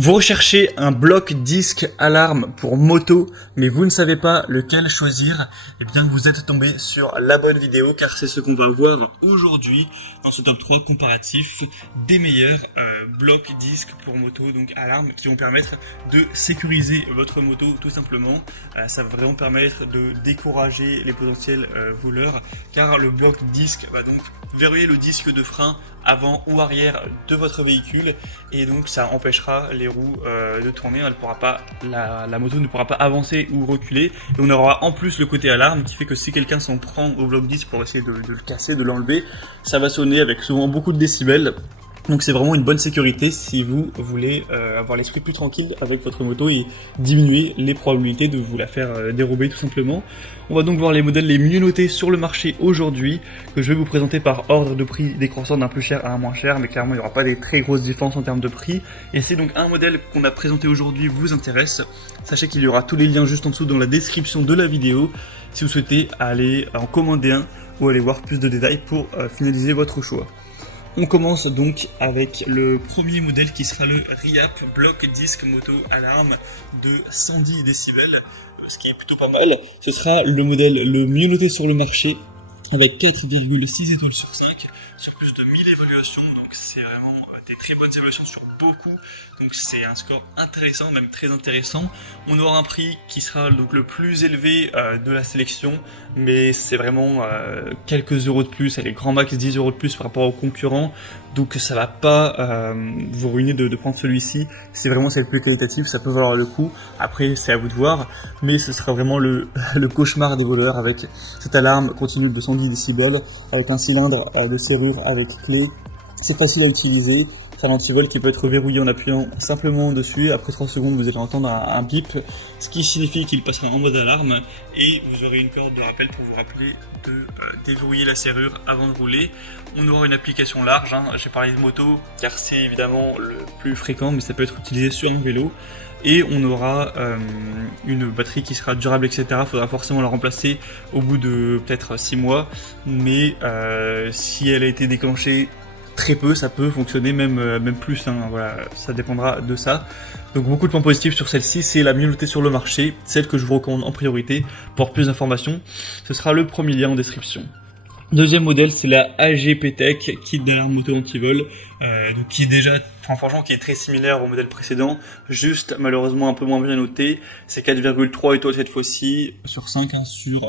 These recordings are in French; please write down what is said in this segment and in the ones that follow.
Vous recherchez un bloc disque alarme pour moto, mais vous ne savez pas lequel choisir, et bien vous êtes tombé sur la bonne vidéo, car c'est ce qu'on va voir aujourd'hui dans ce top 3 comparatif des meilleurs blocs disques pour moto, donc alarme, qui vont permettre de sécuriser votre moto tout simplement. Ça va vraiment permettre de décourager les potentiels voleurs, car le bloc disque va donc verrouiller le disque de frein avant ou arrière de votre véhicule, et donc ça empêchera les roues de tourner. Elle pourra pas, la moto ne pourra pas avancer ou reculer, et on aura en plus le côté alarme qui fait que si quelqu'un s'en prend au bloc disque pour essayer de le casser, de l'enlever, ça va sonner avec souvent beaucoup de décibels. Donc c'est vraiment une bonne sécurité si vous voulez avoir l'esprit plus tranquille avec votre moto et diminuer les probabilités de vous la faire dérober tout simplement. On va donc voir les modèles les mieux notés sur le marché aujourd'hui, que je vais vous présenter par ordre de prix décroissant d'un plus cher à un moins cher, mais clairement il n'y aura pas des très grosses différences en termes de prix. Et si donc un modèle qu'on a présenté aujourd'hui vous intéresse, sachez qu'il y aura tous les liens juste en dessous dans la description de la vidéo si vous souhaitez aller en commander un ou aller voir plus de détails pour finaliser votre choix. On commence donc avec le premier modèle qui sera le RIAP bloc disque moto alarme de 110 décibels, ce qui est plutôt pas mal. Ce sera le modèle le mieux noté sur le marché avec 4,6 étoiles sur 5 sur plus de 1000 évaluations, donc c'est vraiment des très bonnes évaluations sur beaucoup, donc c'est un score intéressant, même très intéressant. On aura un prix qui sera donc le plus élevé de la sélection, mais c'est vraiment quelques euros de plus, allez, grand max 10 euros de plus par rapport aux concurrents, donc ça va pas vous ruiner de prendre celui-ci. Si vraiment c'est le plus qualitatif, ça peut valoir le coup, après c'est à vous de voir, mais ce sera vraiment le cauchemar des voleurs avec cette alarme continue de 110 décibels, avec un cylindre de serrure avec clé. C'est facile à utiliser, c'est un antivol qui peut être verrouillé en appuyant simplement dessus. Après 3 secondes, vous allez entendre un bip, ce qui signifie qu'il passera en mode alarme, et vous aurez une corde de rappel pour vous rappeler de déverrouiller la serrure avant de rouler. On aura une application large, j'ai parlé de moto car c'est évidemment le plus fréquent, mais ça peut être utilisé sur un vélo. Et on aura une batterie qui sera durable, etc. Il faudra forcément la remplacer au bout de peut-être 6 mois, mais si elle a été déclenchée très peu, ça peut fonctionner même plus, voilà, ça dépendra de ça. Donc beaucoup de points positifs sur celle-ci, c'est la mieux notée sur le marché, celle que je vous recommande en priorité. Pour plus d'informations, ce sera le premier lien en description. Deuxième modèle, c'est la AGP Tech kit d'alarme moto anti-vol, donc qui est déjà, franchement, qui est très similaire au modèle précédent, juste malheureusement un peu moins bien noté. C'est 4,3 étoiles cette fois-ci sur 5, sur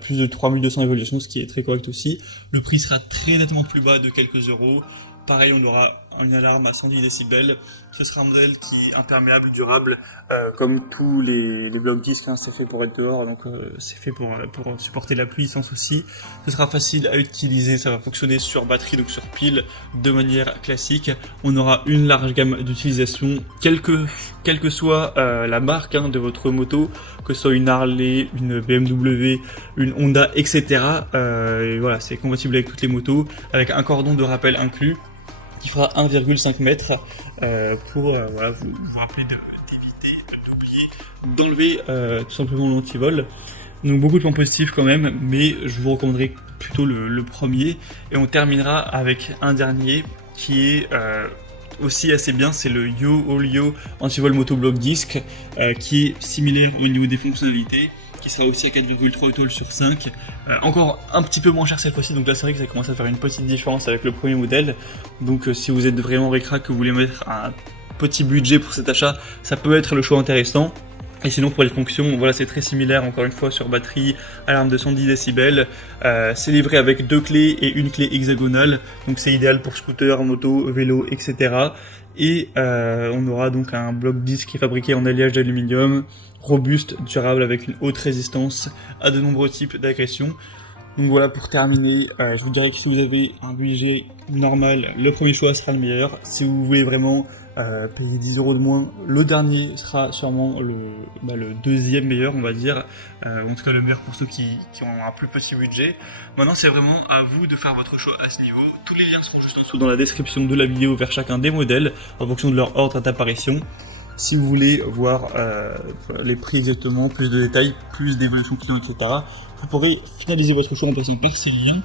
plus de 3200 évaluations, ce qui est très correct aussi. Le prix sera très nettement plus bas de quelques euros. Pareil, on aura une alarme à 110 décibels. Ce sera un modèle qui est imperméable, durable, comme tous les blocs disques, c'est fait pour être dehors, donc c'est fait pour supporter la pluie sans souci. Ce sera facile à utiliser, ça va fonctionner sur batterie, donc sur pile, de manière classique. On aura une large gamme d'utilisation, quelle que soit la marque de votre moto, que ce soit une Harley, une BMW, une Honda, etc. Et voilà, c'est compatible avec toutes les motos, avec un cordon de rappel inclus, qui fera 1,5 mètres pour voilà, vous rappeler d'éviter, d'oublier, d'enlever tout simplement l'antivol. Donc beaucoup de points positifs quand même, mais je vous recommanderais plutôt le premier. Et on terminera avec un dernier qui est aussi assez bien, c'est le Yo Olio antivol moto bloc disque, qui est similaire au niveau des fonctionnalités, qui sera aussi à 4,3 étoiles sur 5, encore un petit peu moins cher cette fois-ci, donc là c'est vrai que ça commence à faire une petite différence avec le premier modèle. Donc si vous êtes vraiment ric-rac, que vous voulez mettre un petit budget pour cet achat, ça peut être le choix intéressant. Et sinon pour les fonctions, voilà, c'est très similaire, encore une fois, sur batterie, alarme de 110 décibels, c'est livré avec 2 clés et une clé hexagonale, donc c'est idéal pour scooter, moto, vélo, etc. Et on aura donc un bloc disque qui est fabriqué en alliage d'aluminium, robuste, durable, avec une haute résistance à de nombreux types d'agressions. Donc voilà, pour terminer, je vous dirais que si vous avez un budget normal, le premier choix sera le meilleur. Si vous voulez vraiment payer 10 euros de moins, le dernier sera sûrement le deuxième meilleur, on va dire, en tout cas le meilleur pour ceux qui ont un plus petit budget. Maintenant c'est vraiment à vous de faire votre choix à ce niveau. Tous les liens seront juste en dessous dans la description de la vidéo vers chacun des modèles en fonction de leur ordre d'apparition. Si vous voulez voir les prix exactement, plus de détails, plus d'évolution client, etc., vous pourrez finaliser votre choix en passant par ces liens.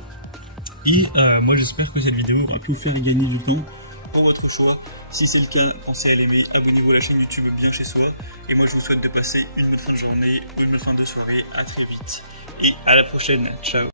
Et moi j'espère que cette vidéo aura pu vous faire gagner du temps pour votre choix. Si c'est le cas, pensez à l'aimer, abonnez-vous à la chaîne YouTube Bien Chez Soi. Et moi je vous souhaite de passer une bonne fin de journée ou une bonne fin de soirée. À très vite et à la prochaine. Ciao.